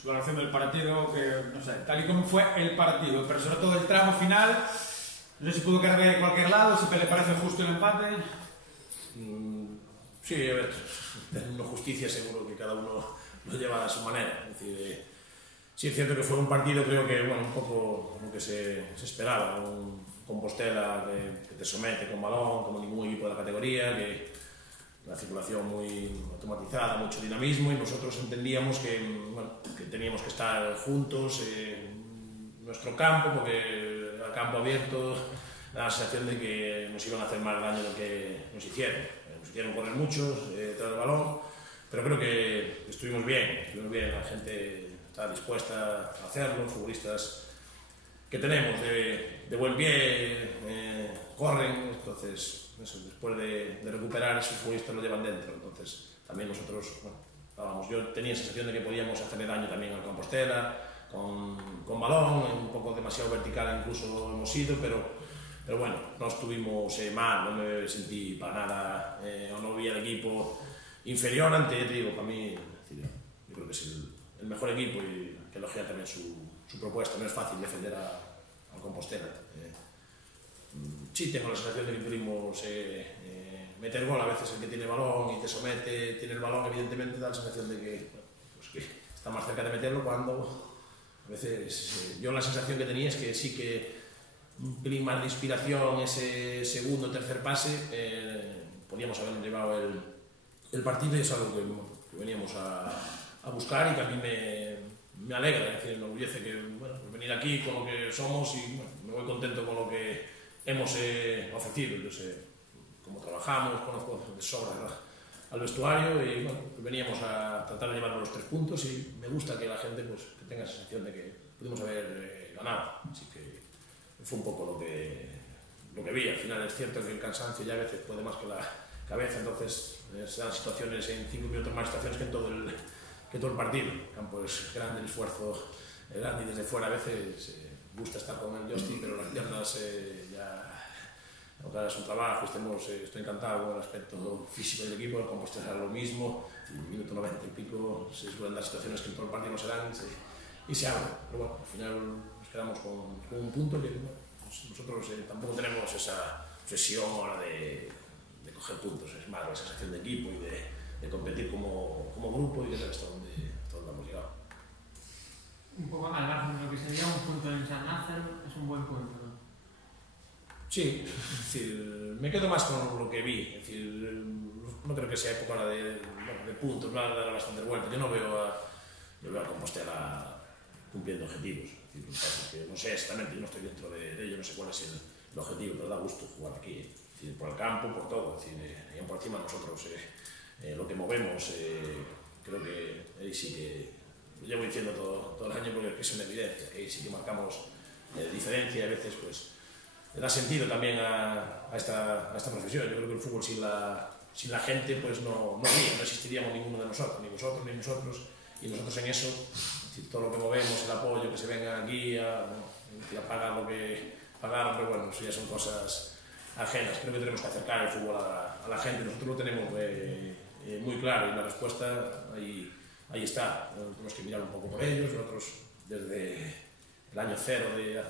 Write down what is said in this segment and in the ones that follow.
su valoración del partido, que no sé, tal y como fue el partido, pero sobre todo el tramo final, no sé si pudo quedar de cualquier lado, si le parece justo el empate. Sí, a ver, teniendo justicia seguro que cada uno lo lleva a su manera. Es decir, sí es cierto que fue un partido, creo que un poco lo que se esperaba, un Compostela que te somete con balón, como ningún equipo de la categoría, que la circulación muy automatizada, mucho dinamismo, y nosotros entendíamos que teníamos que estar juntos en nuestro campo, porque al campo abierto da la sensación de que nos iban a hacer más daño de lo que nos hicieron. Nos hicieron correr muchos tras el balón, pero creo que estuvimos bien, la gente está dispuesta a hacerlo, futbolistas que tenemos de buen pie, corren, entonces eso, después de recuperar, esos futbolistas lo llevan dentro, entonces también nosotros, yo tenía sensación de que podíamos hacerle daño también al Compostela, con balón, un poco demasiado vertical incluso hemos ido, pero bueno, no estuvimos mal, no me sentí para nada, o no vi al equipo inferior ante, te digo, para mí, yo creo que es el mejor equipo y que elogia también su propuesta, no es fácil defender al Compostela. Sí, tengo la sensación de que pudimos meter gol a veces el que tiene balón y te somete, tiene el balón, evidentemente da la sensación de que está más cerca de meterlo, cuando a veces yo la sensación que tenía es que sí que un pelín más de inspiración, ese segundo o tercer pase, podíamos haber llevado el partido, y es algo que veníamos a buscar y que a mí me alegra, es decir, me enorgullece que venir aquí con lo que somos, y me voy contento con lo que hemos ofrecido. Yo sé cómo trabajamos, conozco de sobra al vestuario, y veníamos a tratar de llevarnos los 3 puntos, y me gusta que la gente que tenga la sensación de que pudimos haber ganado. Así que fue un poco lo que vi. Al final es cierto que el cansancio ya a veces puede más que la cabeza, entonces se dan situaciones en 5 minutos más situaciones que todo el partido. El campo es grande, el esfuerzo es grande, y desde fuera a veces gusta estar con el joystick, pero las piernas aunque es un trabajo, estoy encantado con el aspecto físico del equipo. El Compostela es lo mismo, en el minuto 90 y pico se suelen dar situaciones que en todo el partido no se dan y se abren, pero bueno, al final nos quedamos con un punto que nosotros tampoco tenemos esa obsesión ahora de coger puntos, es más la sensación de equipo y de competir como grupo, y que es hasta donde hemos llegado. Un poco al margen de lo que sería un punto en San Lázaro, es un buen punto, ¿no? Sí, es decir, me quedo más con lo que vi, es decir, no creo que sea época ahora de puntos, va a dar bastante vuelta. Yo veo a Compostela cumpliendo objetivos, es decir, que no sé exactamente, yo no estoy dentro de ello, no sé cuál es el objetivo, pero da gusto jugar aquí, es decir, por el campo, por todo, es decir, y por encima nosotros lo que movemos, creo que ahí sí que lo llevo diciendo todo el año, porque es una evidencia, que ahí sí que marcamos diferencia, y a veces le da sentido también a esta profesión. Yo creo que el fútbol sin la gente no existiríamos ninguno de nosotros, ni vosotros ni nosotros, y nosotros en eso, todo lo que movemos, el apoyo, que se venga aquí a pagar lo que pagaron, pero bueno, eso ya son cosas ajenas. Creo que tenemos que acercar el fútbol a la gente, nosotros lo tenemos muy claro, y la respuesta ahí está. Tenemos que mirar un poco por ellos. Nosotros desde el año cero de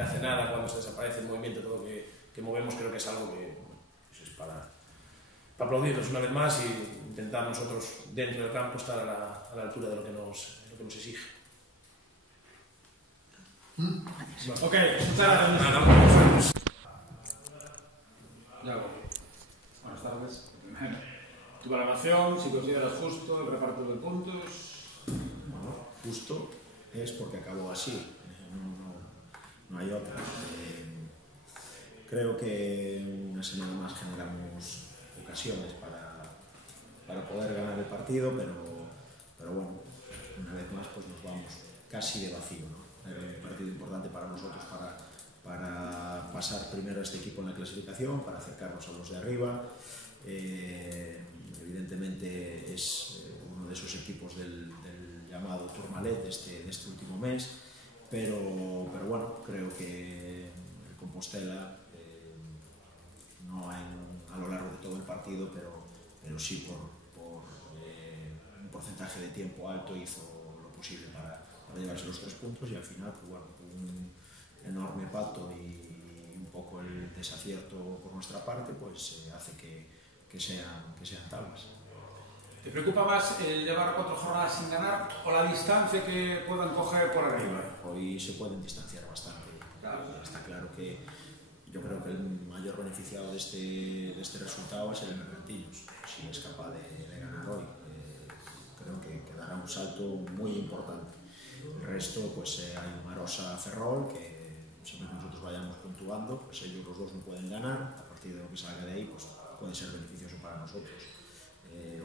hace nada, cuando se desaparece el movimiento, todo lo que movemos, creo que es algo que es para aplaudirnos una vez más, y intentar nosotros dentro del campo estar a la altura de lo que nos exige. Ok, muchas gracias. Buenas tardes. Tu valoración, si consideras justo el reparto de puntos. Bueno, justo es porque acabó así, no hay otra. Creo que una semana más generamos ocasiones para poder ganar el partido, pero bueno, una vez más pues nos vamos casi de vacío, ¿no? Era un partido importante para nosotros para pasar primero a este equipo en la clasificación, para acercarnos a los de arriba. Evidentemente es uno de esos equipos del llamado Tourmalet de este último mes, pero bueno, creo que el Compostela no a lo largo de todo el partido, pero sí por un porcentaje de tiempo alto hizo lo posible para llevarse los 3 puntos, y al final, pues bueno, un enorme pacto y un poco el desacierto por nuestra parte, pues hace que sean tablas. ¿Te preocupa más el llevar 4 jornadas sin ganar o la distancia que puedan coger por arriba? Hoy se pueden distanciar bastante. Claro. Está claro que yo creo que el mayor beneficiado de este resultado es el Bergantiños. Si es capaz de ganar hoy, creo que dará un salto muy importante. El resto, pues hay un Arosa Ferrol, que siempre que nosotros vayamos puntuando, pues ellos los dos no pueden ganar. A partir de lo que salga de ahí, pues puede ser beneficioso para nosotros.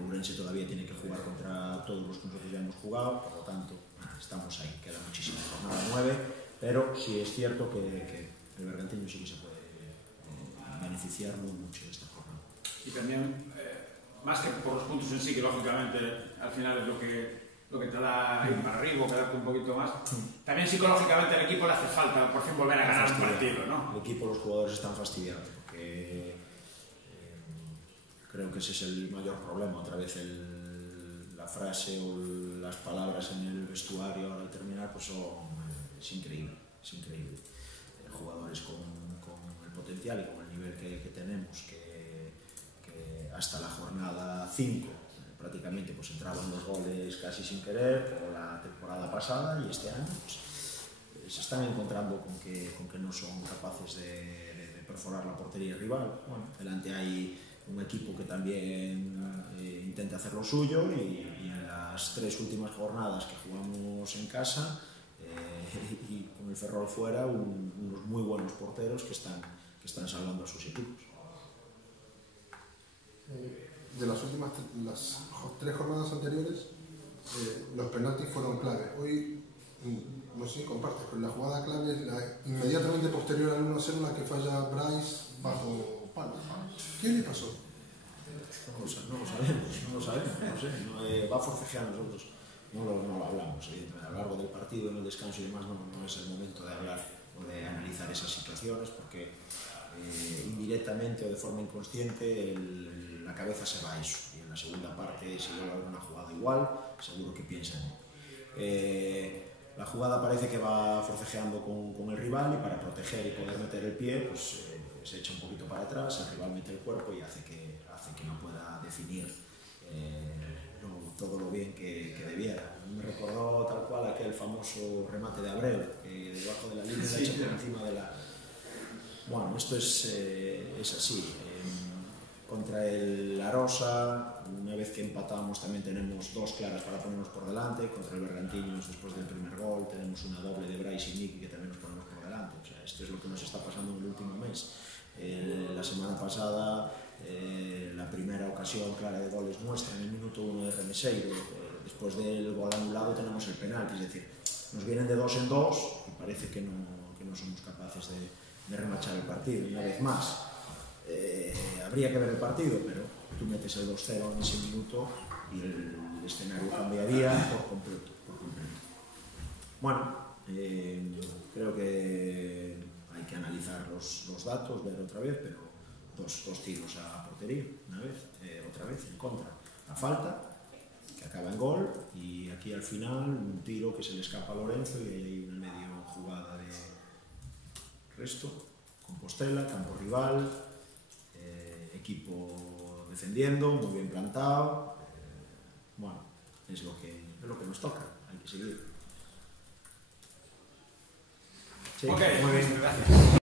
Ourense todavía tiene que jugar contra todos los que nosotros ya hemos jugado, por lo tanto estamos ahí, queda muchísimo, jornada 9, pero sí es cierto que el Bergantiño sí que se puede beneficiar muy mucho de esta jornada. Y también, más que por los puntos en sí, que lógicamente al final es lo que te da ir para arriba, quedarte un poquito más, también psicológicamente al equipo le hace falta por fin volver a ganar un partido, ¿no? El equipo, los jugadores están fastidiados, porque creo que ese es el mayor problema. Otra vez la frase o las palabras en el vestuario ahora al terminar, pues es increíble, es increíble. Jugadores con el potencial y con el nivel que tenemos, que hasta la jornada 5 prácticamente pues entraban los goles casi sin querer, como la temporada pasada, y este año pues, se están encontrando con que no son capaces de perforar la portería rival. Bueno, delante hay un equipo que también intenta hacer lo suyo, y en las 3 últimas jornadas que jugamos en casa y con el Ferrol fuera, unos muy buenos porteros que están salvando a sus equipos. De las últimas 3 jornadas anteriores, los penaltis fueron clave. Hoy, no sé si compartes, pero la jugada clave es la inmediatamente posterior al 1-0, la que falla Bryce bajo palo. ¿Qué le pasó? No lo sabemos, no sé. Va a forcejear, nosotros no lo hablamos, evidentemente. A lo largo del partido, en el descanso y demás, no es el momento de hablar o de analizar esas situaciones, porque indirectamente o de forma inconsciente la cabeza se va a eso, y en la segunda parte, si vuelve a haber una jugada igual, seguro que piensan. La jugada parece que va forcejeando con el rival, y para proteger y poder meter el pie, pues se echa un poquito para atrás, el rival mete el cuerpo y hace que no pueda definir todo lo bien que debiera. Me recordó tal cual aquel famoso remate de Abreu, que debajo de la línea la echa por encima de la... Bueno, esto es así. Contra el Arosa, una vez que empatamos, también tenemos 2 claras para ponernos por delante. Contra el Bergantiños, después del primer gol, tenemos una doble de Bryce y Miki que también nos ponemos por delante. O sea, esto es lo que nos está pasando en el último mes. La semana pasada, la primera ocasión clara de gol es nuestra en el minuto 1 de Remeseiro. Después del gol anulado tenemos el penalti, es decir, nos vienen de 2 en 2 y parece que no somos capaces de remachar el partido. Una vez más, habría que ver el partido, pero tú metes el 2-0 en ese minuto y el escenario cambiaría por completo. Bueno, creo que hay que analizar los datos, ver otra vez, pero dos tiros a portería, otra vez en contra. La falta, que acaba en gol, y aquí al final un tiro que se le escapa a Lorenzo, y hay una medio jugada de resto, Compostela, campo rival, equipo defendiendo, muy bien plantado. Bueno, es lo que nos toca, hay que seguir. Sí, ok, muy bien. gracias.